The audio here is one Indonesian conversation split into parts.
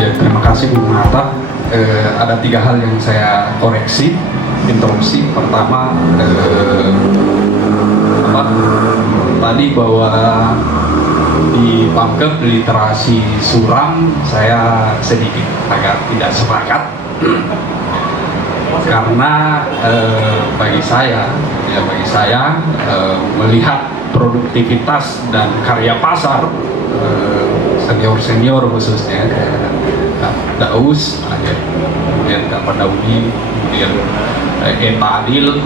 Ya, terima kasih Bu Mata. Ada 3 hal yang saya koreksi, interupsi. Pertama, tadi bahwa di Pangkep literasi suram saya sedikit agak tidak sepakat karena bagi saya melihat produktivitas dan karya pasar senior khususnya kayak Daus, kemudian Pak Daudi, kemudian Eta Adil,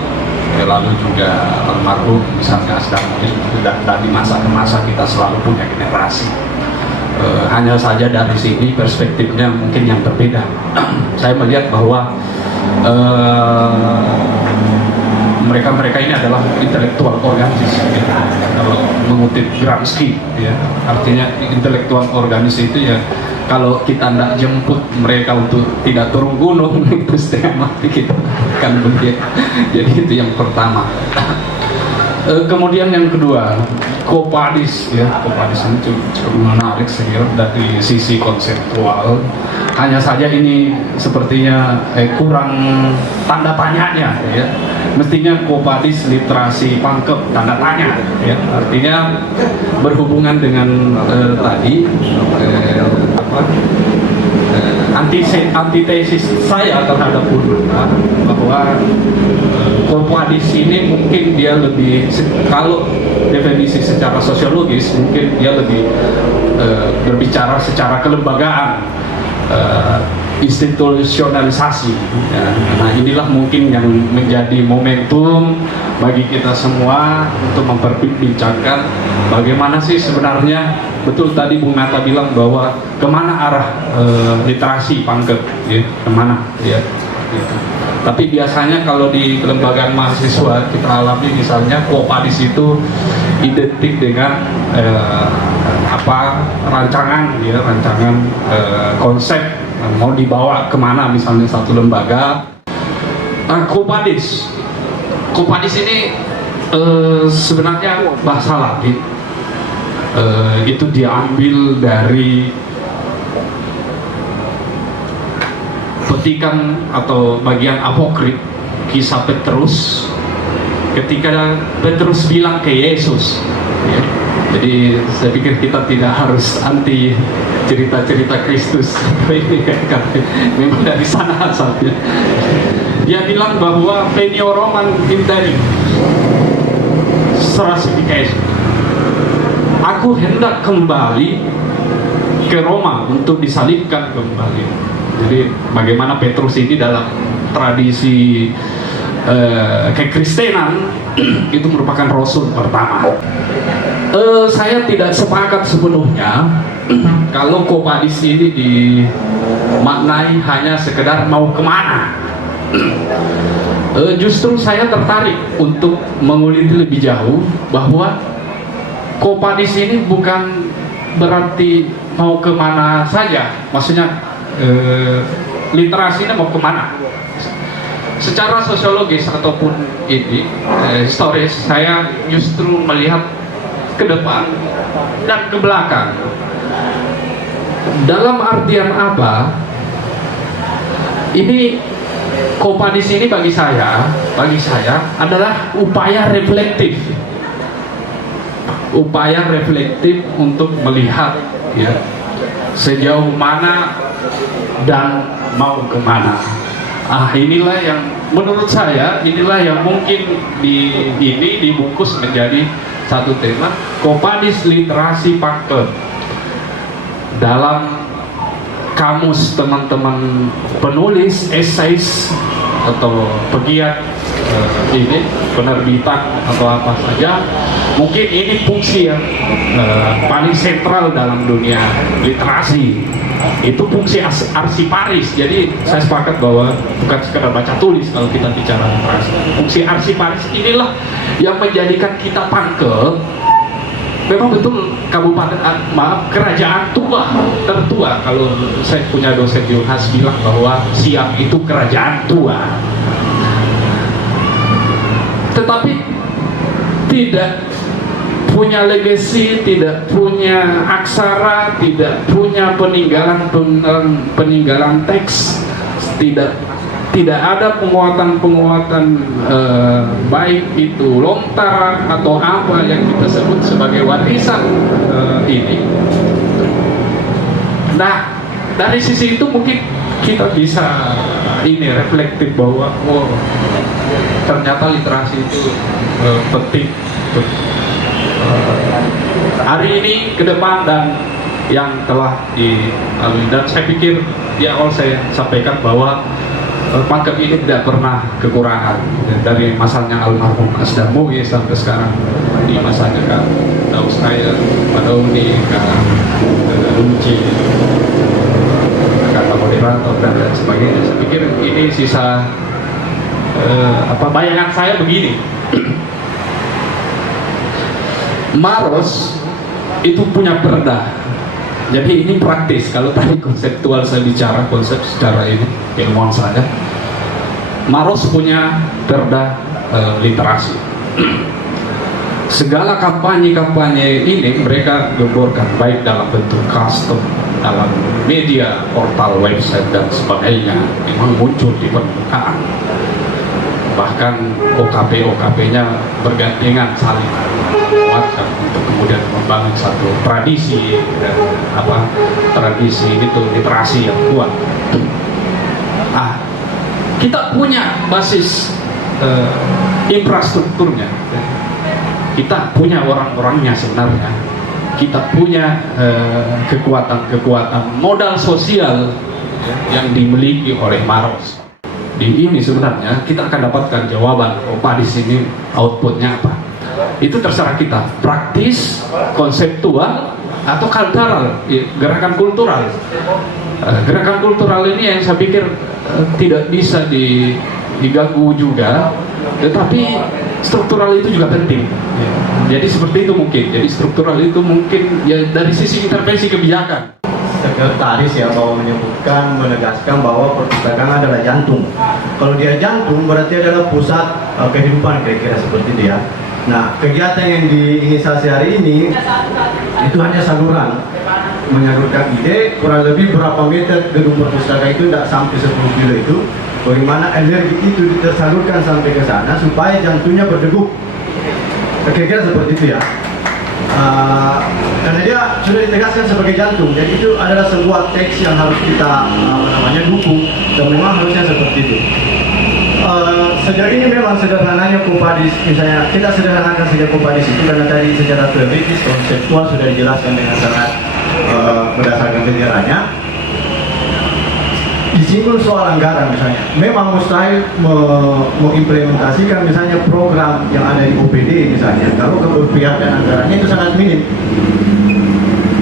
lalu juga almarhum misalnya Asdarudin, dan di masa ke masa kita selalu punya generasi. Hanya saja dari sini perspektifnya mungkin yang berbeda. Saya melihat bahwa mereka ini adalah intelektual organis, ya. Kalau mengutip Gramsci, ya, artinya intelektual organis itu ya kalau kita tidak jemput mereka untuk tidak turun gunung itu setengah mati kita kan begitu. Jadi itu yang pertama. Kemudian yang kedua, Quo Vadis, ya, Quo Vadis ini cukup menarik saya kira dari sisi konseptual. Hanya saja ini sepertinya kurang tanda tanyanya, ya. Mestinya Quo Vadis literasi Pangkep tanda tanya, ya. Artinya berhubungan dengan tadi antitesis saya terhadap Unra bahwa Quo Vadis ini mungkin dia lebih, kalau definisi secara sosiologis mungkin dia lebih berbicara secara kelembagaan, institusionalisasi, ya. Nah inilah mungkin yang menjadi momentum bagi kita semua untuk memperbincangkan bagaimana sih sebenarnya, betul tadi Bung Nata bilang bahwa kemana arah literasi Pangkep, ya, kemana, ya, gitu. Tapi biasanya kalau di kelembagaan mahasiswa kita alami misalnya Quo Vadis itu identik dengan rancangan, ya, konsep mau dibawa kemana misalnya satu lembaga. Quo Vadis ini sebenarnya bahasa Latin, itu diambil dari petikan atau bagian apokrif kisah Petrus ketika Petrus bilang ke Yesus, ya. Jadi saya pikir kita tidak harus anti cerita-cerita Kristus ini kan memang dari sana asalnya. Dia bilang bahwa penio Roman interi stratification, aku hendak kembali ke Roma untuk disalibkan kembali. Jadi bagaimana Petrus ini dalam tradisi kekristenan itu merupakan rasul pertama. Saya tidak sepakat sepenuhnya kalau Quo Vadis ini dimaknai hanya sekedar mau kemana. Justru saya tertarik untuk menguliti lebih jauh bahwa Quo Vadis ini bukan berarti mau kemana saja, maksudnya literasinya mau kemana. Secara sosiologis ataupun ini historis, saya justru melihat ke depan dan ke belakang. Dalam artian apa? Ini Quo Vadis ini bagi saya adalah upaya reflektif untuk melihat, ya, sejauh mana dan mau kemana. Inilah yang menurut saya, inilah yang mungkin dibungkus menjadi satu tema Quo Vadis literasi Pangkep. Dalam kamus teman-teman penulis eseis atau pegiat penerbitan atau apa saja, mungkin ini fungsi yang paling sentral dalam dunia literasi. Itu fungsi arsiparis. Jadi saya sepakat bahwa bukan sekedar baca tulis kalau kita bicara literasi. Fungsi arsiparis inilah yang menjadikan kita Pangkep memang betul kerajaan tertua. Kalau saya punya dosen Yunhas bilang bahwa Siam itu kerajaan tua, tetapi tidak punya legacy, tidak punya aksara, tidak punya peninggalan teks, tidak ada penguatan baik itu lontaran atau apa yang kita sebut sebagai warisan ini. Nah, dari sisi itu mungkin kita bisa ini reflektif bahwa ternyata literasi itu penting hari ini ke depan dan yang telah dilalui. Dan saya pikir di awal saya sampaikan bahwa paket ini tidak pernah kekurangan dari masanya almarhum Asdam Mu'i sampai sekarang di masanya Kak Daus Naya, Pak Dauni, Kak Lunci, kata moderator dan lain sebagainya. Saya pikir ini sisa bayangan saya begini. Maros itu punya perda. Jadi ini praktis. Kalau tadi konseptual saya bicara konsep secara ini ilmuwan saya, Maros punya perda literasi. Segala kampanye-kampanye ini mereka gemborkan baik dalam bentuk custom, dalam media, portal, website dan sebagainya, memang muncul di permukaan. Bahkan OKP-nya bergandengan saling menguatkan untuk kemudian membangun satu tradisi dan tradisi itu literasi yang kuat. Kita punya basis infrastrukturnya, kita punya orang-orangnya sebenarnya, kita punya kekuatan modal sosial yang dimiliki oleh Maros. Di ini sebenarnya kita akan dapatkan jawaban Padis ini outputnya apa. Itu terserah kita, praktis, konseptual, atau kultural, gerakan kultural. Gerakan kultural ini yang saya pikir tidak bisa diganggu juga, tetapi struktural itu juga penting. Jadi seperti itu mungkin. Jadi struktural itu mungkin ya dari sisi intervensi kebijakan. Sekretaris ya bahwa menegaskan bahwa perpustakaan adalah jantung. Kalau dia jantung berarti adalah pusat kehidupan, kira-kira seperti itu ya. Nah, kegiatan yang diinisiasi hari ini itu hanya saluran, menyalurkan ide. Kurang lebih berapa meter gedung perpustakaan itu, tidak sampai 10 kilo itu, bagaimana energi itu tersalurkan sampai ke sana supaya jantungnya berdegup, kira-kira seperti itu ya. Karena dia sudah ditegaskan sebagai jantung, jadi itu adalah sebuah teks yang harus kita dukung, dan memang harusnya seperti itu. Sejauh ini memang sederhananya Kompadis, misalnya kita sederhanakan saja Kompadis itu karena tadi secara teoritis konseptual sudah dijelaskan dengan sangat berdasarkan sejarahnya. Disinggung soal anggaran misalnya, memang mustahil mengimplementasikan misalnya program yang ada di OPD misalnya kalau keberpihakan anggarannya itu sangat minim.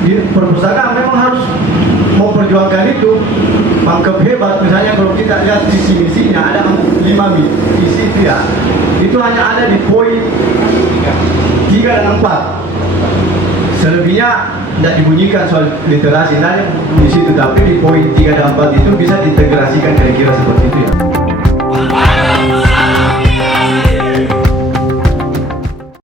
Di perpustakaan memang harus memperjuangkan itu. Pangkep hebat misalnya kalau kita lihat visi misinya ada 5 misi itu ya, itu hanya ada di poin 3 dan 4. Selebihnya tidak dibunyikan soal literasi, tidak di situ, tapi di poin 3 dan 4 itu bisa diintegrasikan, kira-kira seperti itu ya.